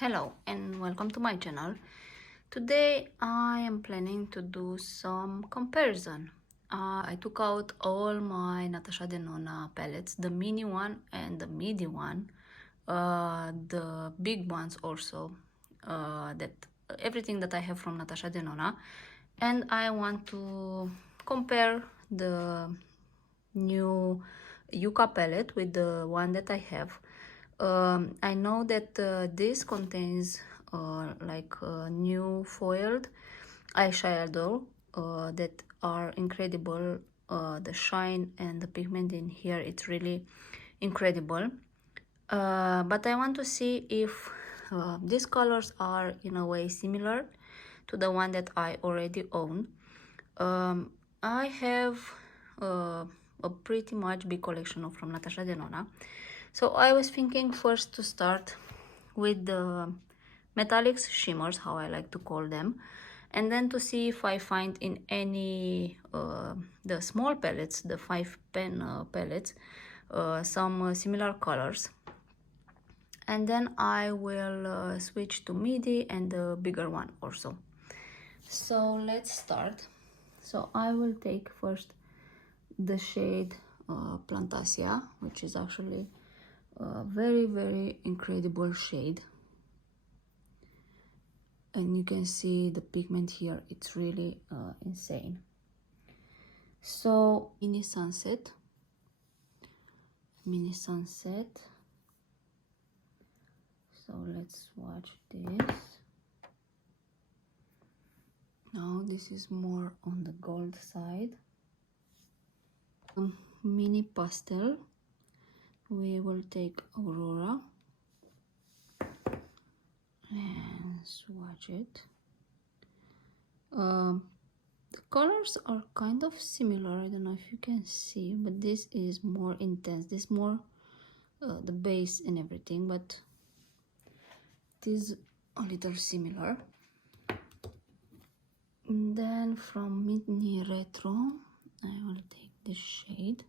Hello and welcome to my channel. Today I am planning to do some comparison. I took out all my Natasha Denona palettes, the mini one and the midi one, the big ones also, that everything that I have from Natasha Denona, and I want to compare the new Yucca palette with the one that I have. I know that this contains new foiled eyeshadow that are incredible. The shine and the pigment in here, it's really incredible. But I want to see if these colors are in a way similar to the one that I already own. I have a pretty much big collection from Natasha Denona. So I was thinking first to start with the metallics, shimmers, how I like to call them, and then to see if I find in any the small palettes, the 5 pen palettes, some similar colors. And then I will switch to midi and the bigger one also. So let's start. So I will take first the shade Plantasia, which is actually a very incredible shade, and you can see the pigment here, it's really insane. So mini sunset. So let's watch this. Now this is more on the gold side. Mini pastel, we will take Aurora and swatch it. The colors are kind of similar, I don't know if you can see, but this is more intense, this more the base and everything, but it is a little similar. And then from Mini Retro I will take this shade,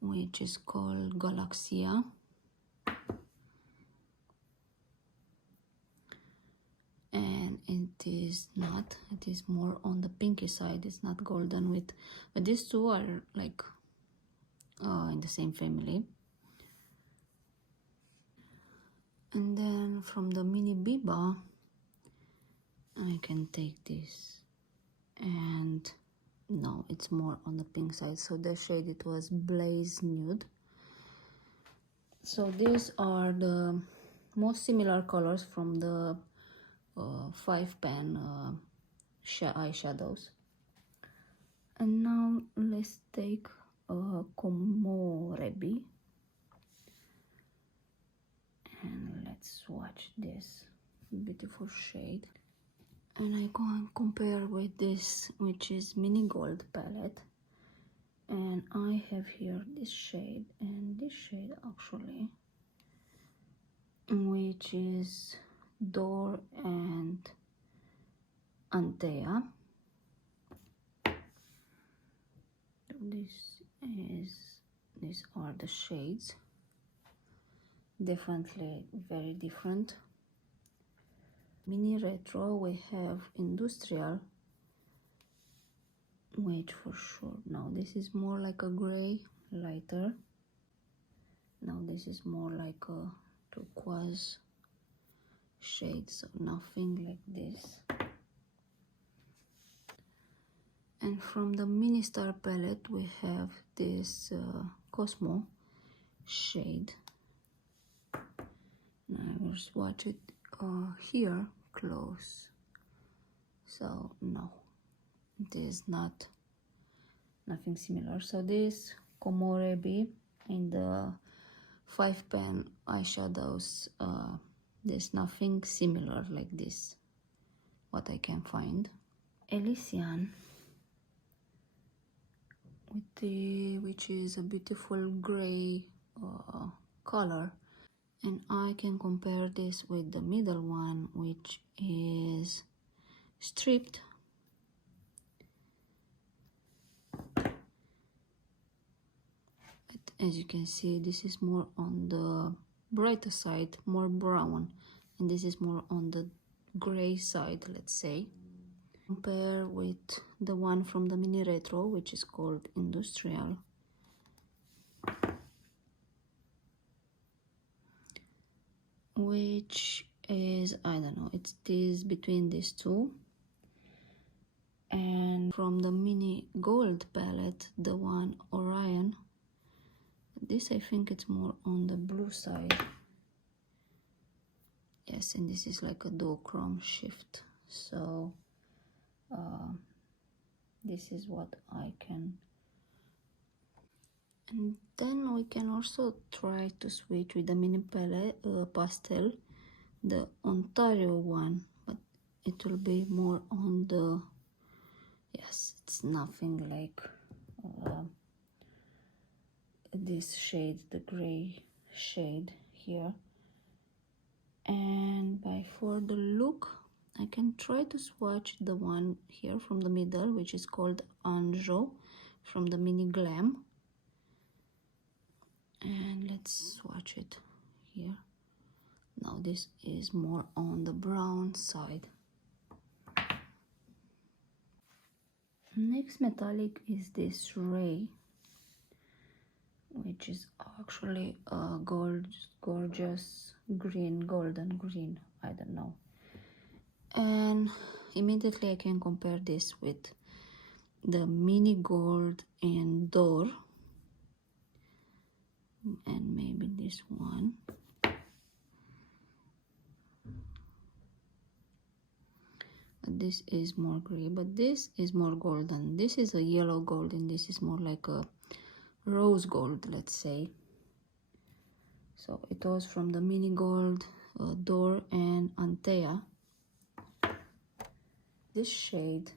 which is called Galaxia. And it is more on the pinky side, it's not golden with, but these two are like in the same family. And then from the Mini Biba I can take this, and no, it's more on the pink side, so the shade, it was Blaze Nude. So these are the most similar colors from the 5 pen eyeshadows. And now let's take Komorebi and let's swatch this beautiful shade. And I go and compare with this, which is Mini Gold palette, and I have here this shade and this shade actually, which is Door and Antea. These are the shades, definitely very different. Mini Retro we have Industrial, which for sure, now this is more like a gray, lighter. Now this is more like a turquoise shade, so nothing like this. And from the Mini Star palette we have this Cosmo shade. Now I will swatch it here close. So no, it is nothing similar. So this Komorebi in the 5 pen eyeshadows, there's nothing similar like this, what I can find. Elysian, which is a beautiful gray color, and I can compare this with the middle one, which is Stripped. As you can see, this is more on the brighter side, more brown, and this is more on the gray side, let's say. Compare with the one from the mini retro, which is called Industrial. Which is, I don't know, it's this between these two. And from the mini gold palette, the one Orion, this I think it's more on the blue side. Yes, and this is like a duochrome shift. So this is what I can. And then we can also try to switch with the mini palette pastel, the Ontario one, but it will be more on the, yes, it's nothing like this shade, the gray shade here. And for the look, I can try to swatch the one here from the middle, which is called Anjo from the mini glam. And let's swatch it here. Now this is more on the brown side. Next metallic is this Ray, which is actually a gorgeous green, golden green, I don't know. And immediately I can compare this with the mini gold and door, and maybe this one. This is more gray, but this is more golden. This is a yellow gold, and this is more like a rose gold, let's say. So it was from the mini gold, door and Antea. This shade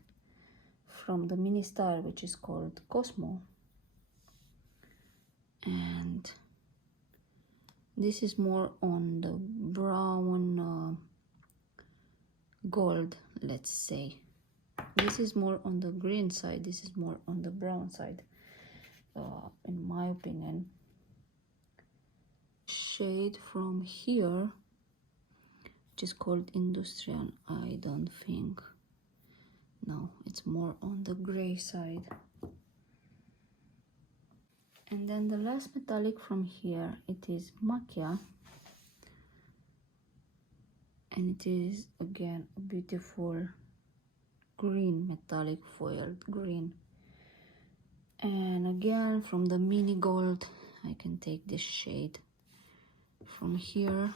from the mini star, which is called Cosmo, and this is more on the brown gold, let's say. This is more on the green side, this is more on the brown side, in my opinion. Shade from here, which is called Industrial, I don't think, no, it's more on the gray side. And then the last metallic from here, it is Macchia, and it is again a beautiful green, metallic foiled green. And again from the mini gold, I can take this shade from here,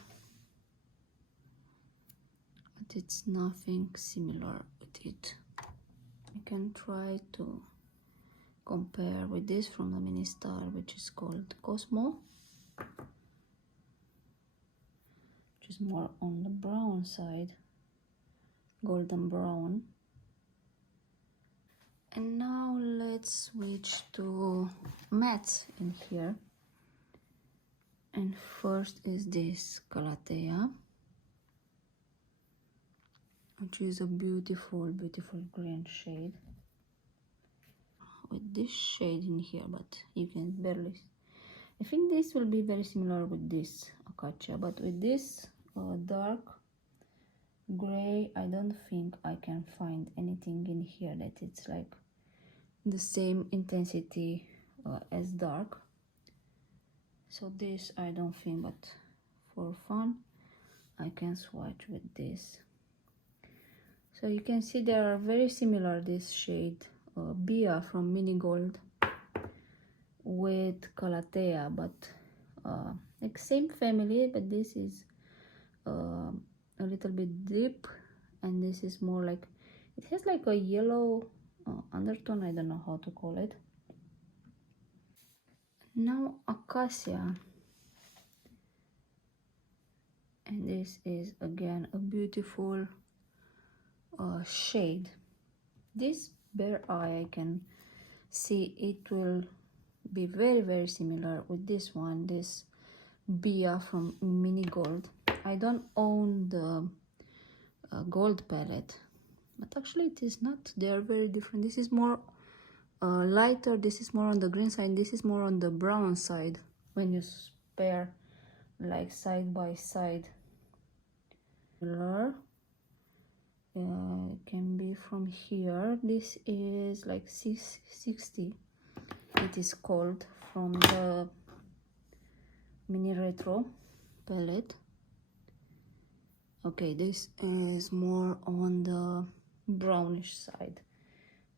but it's nothing similar with it. I can try to compare with this from the mini star, which is called Cosmo, which is more on the brown side, golden brown. And now let's switch to mattes in here. And first is this Calathea, which is a beautiful, beautiful green shade. With this shade in here, but you can barely. I think this will be very similar with this Acacia, but with this dark gray, I don't think I can find anything in here that it's like the same intensity as dark. So this I don't think, but for fun I can swatch with this. So you can see they are very similar, this shade Bia from mini gold with Calathea, but like same family, but this is a little bit deep, and this is more like, it has like a yellow undertone, I don't know how to call it. Now Acacia, and this is again a beautiful shade. This bare eye, I can see it will be very, very similar with this one, this Bia from mini gold. I don't own the gold palette, but actually it is not, they are very different. This is more lighter, this is more on the green side, this is more on the brown side when you pair like side by side. It can be from here. This is like 660. It is called, from the mini retro palette. Okay, this is more on the brownish side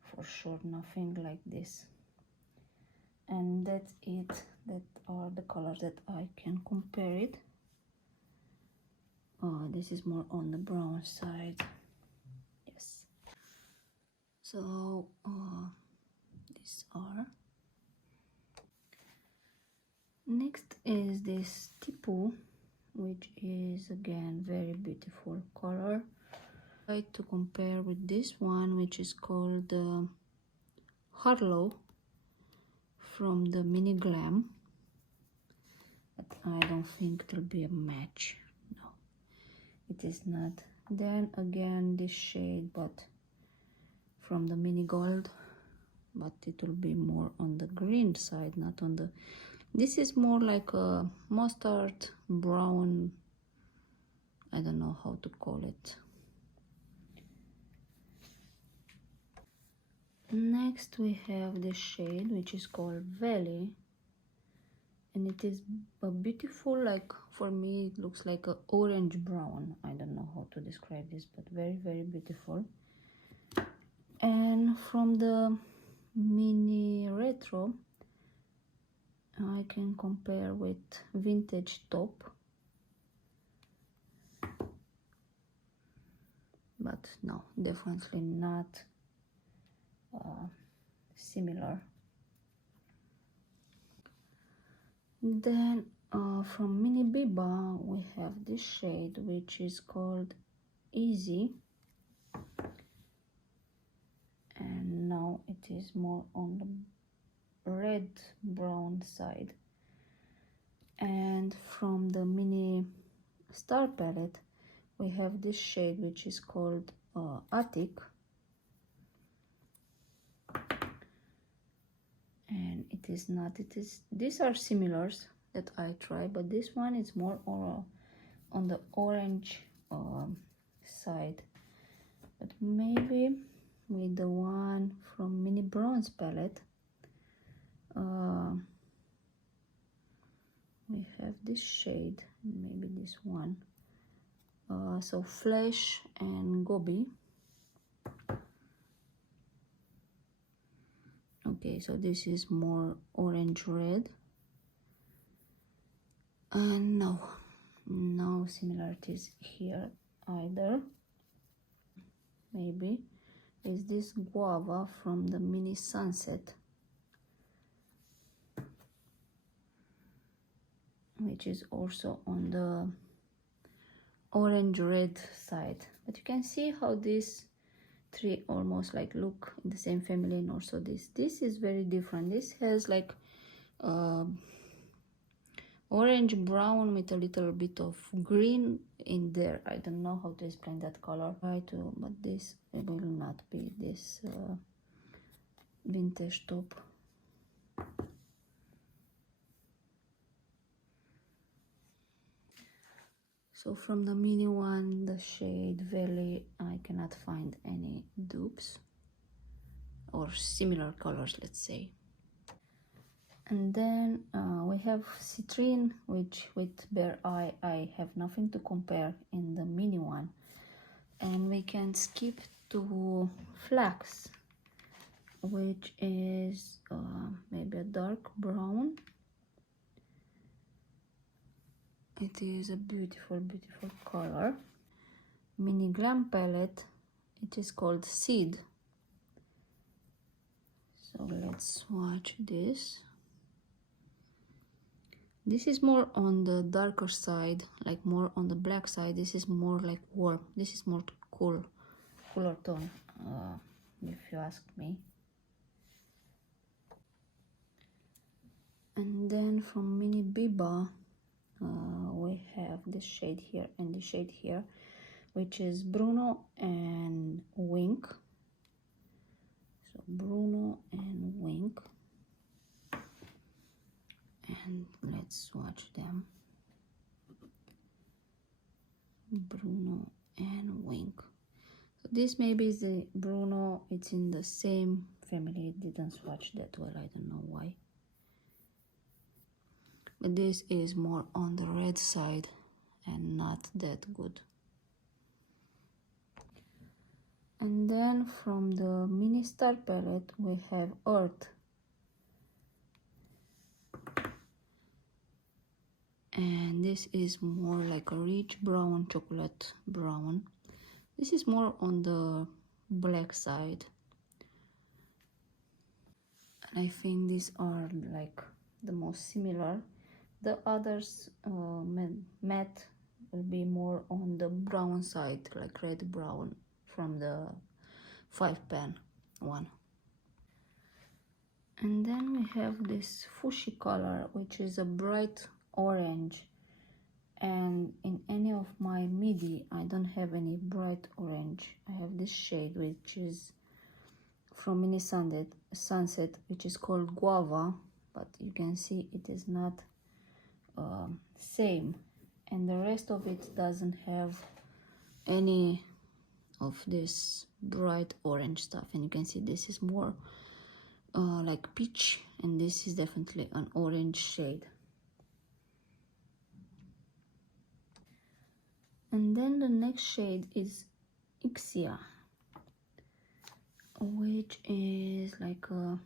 for sure, nothing like this. And that's it. That are the colors that I can compare it. This is more on the brown side. Yes. So these are. Next is this Tipu, which is again very beautiful color. I try to compare with this one, which is called Harlow from the Mini Glam, but I don't think it'll be a match. No, it is not. Then again this shade, but from the Mini Gold, but it will be more on the green side, not on the. This is more like a mustard brown, I don't know how to call it. Next we have this shade, which is called Valley, and it is a beautiful, like, for me it looks like a orange brown. I don't know how to describe this, but very beautiful. And from the mini retro I can compare with Vintage Top, but no, definitely not similar. Then from Mini Biba we have this shade, which is called Easy, and now it is more on the red brown side. And from the Mini Star palette we have this shade, which is called Attic, and it is not, it is, these are similars that I try, but this one is more on the orange side. But maybe with the one from Mini Bronze palette we have this shade, maybe this one, so Flesh and Gobi. Okay, so this is more orange red, and no similarities here either. Maybe is this Guava from the Mini Sunset, which is also on the orange red side. But you can see how these three almost like look in the same family. And also this is very different. This has like orange brown with a little bit of green in there. I don't know how to explain that color. Try to, but this will not be this Vintage Top. So from the mini one, the shade Valley, I cannot find any dupes or similar colors, let's say. And then we have Citrine, which with Bare Eye I have nothing to compare in the mini one. And we can skip to Flax, which is maybe a dark brown. It is a beautiful color. Mini Glam palette, it is called Seed. So let's swatch this. This is more on the darker side, like more on the black side. This is more like warm. This is more cooler tone, if you ask me. And then from Mini Biba, we have this shade here and this shade here, which is Bruno and Wink. So Bruno and Wink, and let's swatch them. Bruno and Wink. So this maybe is the Bruno, it's in the same family, it didn't swatch that well, I don't know why. But this is more on the red side and not that good. And then from the mini star palette we have Earth. And this is more like a rich brown, chocolate brown. This is more on the black side. And I think these are like the most similar. The others matte will be more on the brown side, like red brown from the 5-pan one. And then we have this fuchsia color, which is a bright orange, and in any of my midi I don't have any bright orange. I have this shade which is from Mini Sunset, which is called Guava, but you can see it is not same, and the rest of it doesn't have any of this bright orange stuff. And you can see this is more like peach, and this is definitely an orange shade. And then the next shade is Ixia, which is like a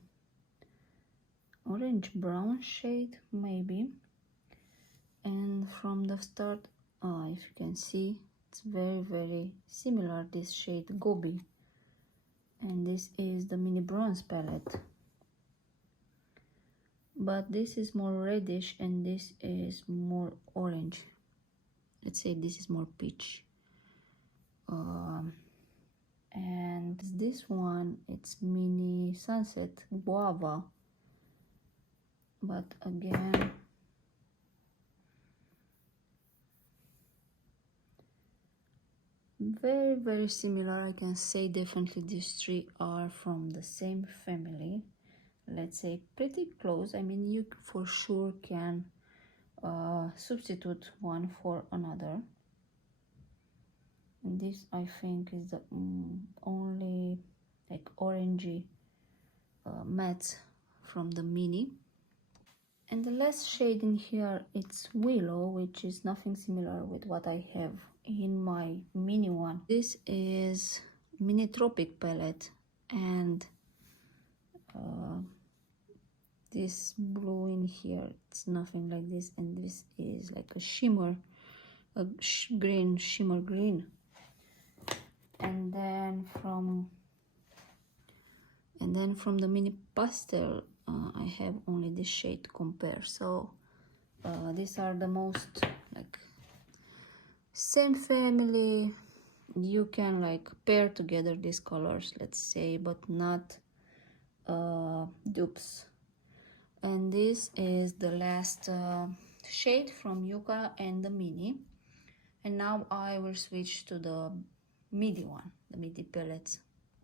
orange brown shade maybe. And from the start, if you can see, it's very similar, this shade Gobi. And this is the mini bronze palette, but this is more reddish and this is more orange. Let's say this is more peach. And this one, it's Mini Sunset Guava, but again very similar. I can say definitely these three are from the same family. Let's say pretty close. I mean, you for sure can substitute one for another. And this I think is the only like orangey matte from the mini. And the last shade in here, it's Willow, which is nothing similar with what I have in my mini one. This is Mini Tropic palette, and this blue in here, it's nothing like this, and this is like a shimmer, a green, shimmer green. And then from the mini pastel, I have only this shade to compare. So these are the most like same family. You can like pair together these colors, let's say, but not dupes. And this is the last shade from Yucca and the mini. And now I will switch to the midi one, the midi palettes.